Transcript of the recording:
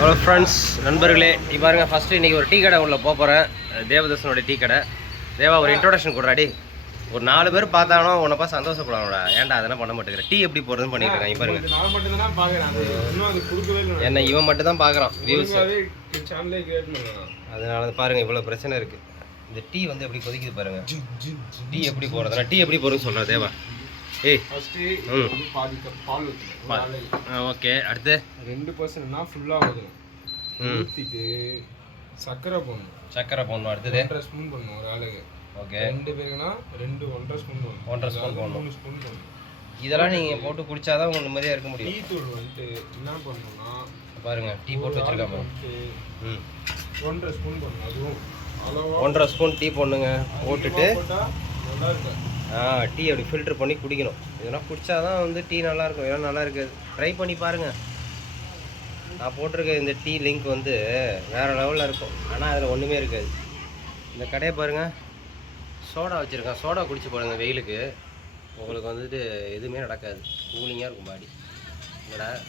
Hello friends, நண்பர்களே, பாருங்க. First இன்றைக்கி ஒரு டீ கடை உள்ள போகிறேன். தேவதர்ஷனோட டீ கடை. தேவா, ஒரு இன்ட்ரோடக்ஷன் கொடுறாடி. ஒரு 4 பேர் பார்த்தானோ உன்னப்பா சந்தோஷப்படுவாங்களா? ஏன்டா அதெல்லாம் பண்ண மாட்டேங்கிற? டீ எப்படி போடுறதுன்னு பண்ணிட்டு இருக்காங்க பாருங்க. என்ன இவன் மட்டும் தான் பார்க்குறான் வியூஸ். அதனால பாருங்க இவ்வளோ பிரச்சனை இருக்குது. இந்த டீ வந்து எப்படி கொதிக்குது பாருங்க. டீ எப்படி போடுறதுனா டீ எப்படி போடுறதுன்னு சொல்கிறேன் தேவா. ஏய், ஓகே. அடுத்து 2% ஃபுல்லாக ஊற்றிட்டு சர்க்கரை போடணும். அடுத்தது 1.5 ஸ்பூன் போடணும் ஒரு ஆளுக்கு. ஓகே. 2 பேருக்குன்னா 1.5 ஸ்பூன் போடணும். 1.5 ஸ்பூன் போடணும். 3 ஸ்பூன் போடணும். இதெல்லாம் நீங்கள் போட்டு குடிச்சாதான் உங்களுக்கு நிம்மதியாக இருக்க முடியும். டீ தூள் வந்துட்டு என்ன பண்ணணும்னா பாருங்க, டீ போட்டு வச்சுருக்காங்க. 1.5 ஸ்பூன் போடணும். அதுவும் 1.5 ஸ்பூன் டீ போடணுங்க. போட்டுட்டு நல்லா இருக்கும். டீ அப்படி ஃபில்ட்ரு பண்ணி குடிக்கணும். இதெல்லாம் குடித்தாதான் வந்து டீ நல்லாயிருக்கும். இதெல்லாம் நல்லா இருக்காது. ட்ரை பண்ணி பாருங்கள். நான் போட்டிருக்க இந்த டீ லிங்க் வந்து வேறு லெவலில் இருக்கும். ஆனால் அதில் ஒன்றுமே இருக்காது. இந்த கடையை பாருங்கள், சோடா வச்சுருக்கேன். சோடா குடிச்சு பாருங்க. வெயிலுக்கு உங்களுக்கு வந்துட்டு எதுவுமே நடக்காது. கூலிங்காக இருக்கும் பாடி. இல்லைடா.